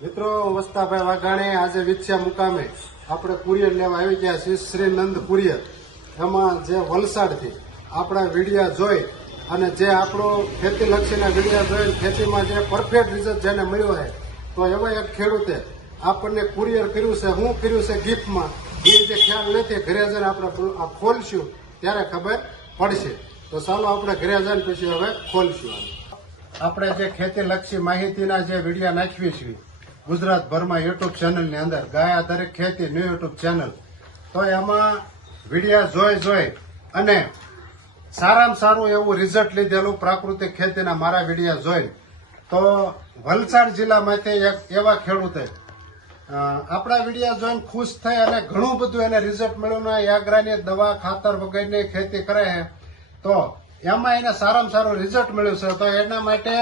મિત્રો, વસ્તાભાઈ વાઘાણી આજે વિછ્યા મુકામે. આપણે કુરિયર લેવા આવી ગયા છીએ શ્રી નંદ કુરિયર એમાં જે વલસાડથી આપણા વિડીયા જોઈ અને જે આપણો ખેતીલક્ષીના વિડીયા જોઈ ખેતીમાં જે પરફેક્ટ રિઝલ્ટ જેને મળ્યો છે, તો એવો એક ખેડૂતે આપણને કુરિયર કર્યું છે, હું કર્યું છે ગિફ્ટમાં. એ રીતે ખ્યાલ નથી, ઘરે જઈને આપણે ખોલશું, ત્યારે ખબર પડશે. તો ચાલો આપણે ઘરે જઈને પછી હવે ખોલશું. આપણે જે ખેતીલક્ષી માહિતીના જે વિડીયા નાખવી છીએ ગુજરાતભરમાં યુટ્યુબ ચેનલની અંદર ગાય દરેક ખેતી ન્યૂ યુટ્યુબ ચેનલ તો એમાં વિડીયા જોઈ જોઈ અને સારામાં સારું એવું રિઝલ્ટ લીધેલું પ્રાકૃતિક ખેતીના મારા વિડીયા જોઈ તો વલસાડ જિલ્લામાંથી એક એવા ખેડૂતે આપણા વિડીયા જોઈને ખુશ થઈ અને ઘણું બધું એને રિઝલ્ટ મળ્યું ને યાગરાની દવા, ખાતર વગેરેની ખેતી કરે છે. તો એમાં એને સારામાં સારું રિઝલ્ટ મળ્યું છે. તો એના માટે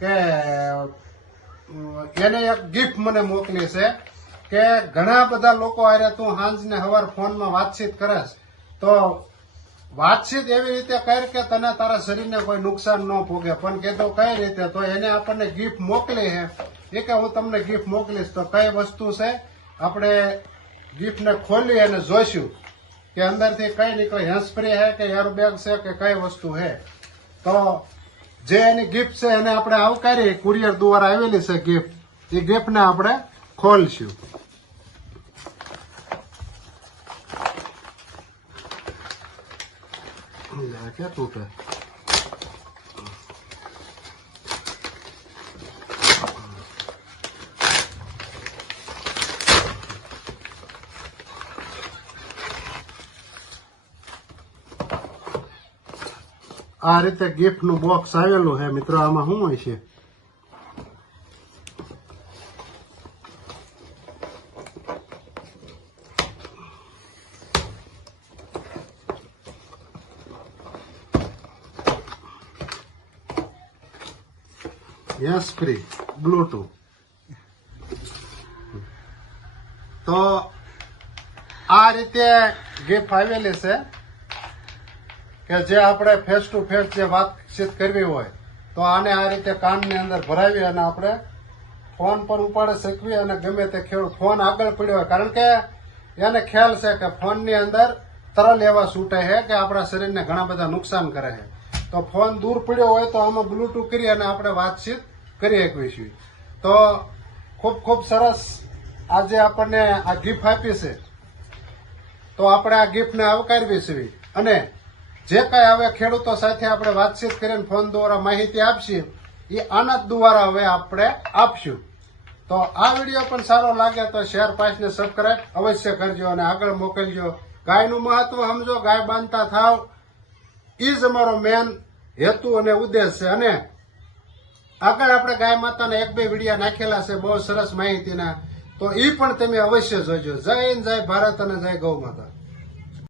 કે એને એક ગિફ્ટ મને મોકલી છે કે ઘણા બધા લોકો આરે તું સાંજ ને સવાર ફોનમાં વાતચીત કરસ. તો વાતચીત એવી રીતે કર કે તને તારા શરીરને કોઈ નુકસાન ન ભોગે. પણ કે તો કઈ રીતે? તો એને આપણને ગિફ્ટ મોકલી હે એ કે હું તમને ગિફ્ટ મોકલીશ. તો કઈ વસ્તુ છે? આપણે ગિફ્ટને ખોલી અને જોઈશું કે અંદરથી કઈ નીકળે. હેન્ડસ્પ્રે છે કે એરબેગ છે કે કઈ વસ્તુ છે તો જે એની ગિફ્ટ છે એને આપણે આવકારી કુરિયર દ્વારા આવેલી છે ગિફ્ટ એ ગિફ્ટને આપણે ખોલશું. ક્યાં તૂટે આ રીતે ગિફ્ટનું બોક્સ આવેલું છે. મિત્રો, આમાં શું હોય છે? યસ ફ્રી બ્લુટૂથ તો આ રીતે ગિફ્ટ આવેલી છે. કે જે આપણે ફેસ ટુ ફેસ જે વાતચીત કરવી હોય, તો આને આ રીતે કાનની અંદર ભરાવી અને આપણે ફોન પર ઉપાડે શીખવી અને ગમે તે ખેડૂત ફોન આગળ પડ્યો હોય. કારણ કે એને ખ્યાલ છે કે ફોનની અંદર તરલ એવા છૂટે છે કે આપણા શરીરને ઘણા બધા નુકસાન કરે છે. તો ફોન દૂર પડ્યો હોય તો આમાં બ્લુટૂથ કરી અને આપણે વાતચીત કરી શકીએ છીએ. તો ખૂબ ખૂબ સરસ આજે આપણને આ ગિફ્ટ આપી છે. તો આપણે આ ગિફ્ટને આવકારવી છીએ અને જે કાંઈ હવે ખેડૂતો સાથે આપણે વાતચીત કરીને ફોન દ્વારા માહિતી આપશે એ આના દ્વારા હવે આપણે આપશું. તો આ વીડિયો પણ સારો લાગે તો શેર પાસ ને સબસ્ક્રાઇબ અવશ્ય કરજો અને આગળ મોકલજો. ગાયનું મહત્વ સમજો, ગાય બાંધતા થાવ. એ જ અમારો મેન હેતુ અને ઉદ્દેશ છે. અને આગળ આપણે ગાય માતાના એક બે વિડીયા નાખેલા છે, બહુ સરસ માહિતીના. તો એ પણ તમે અવશ્ય જોજો. જય હિન્દ, જય ભારત અને જય ગૌ માતા.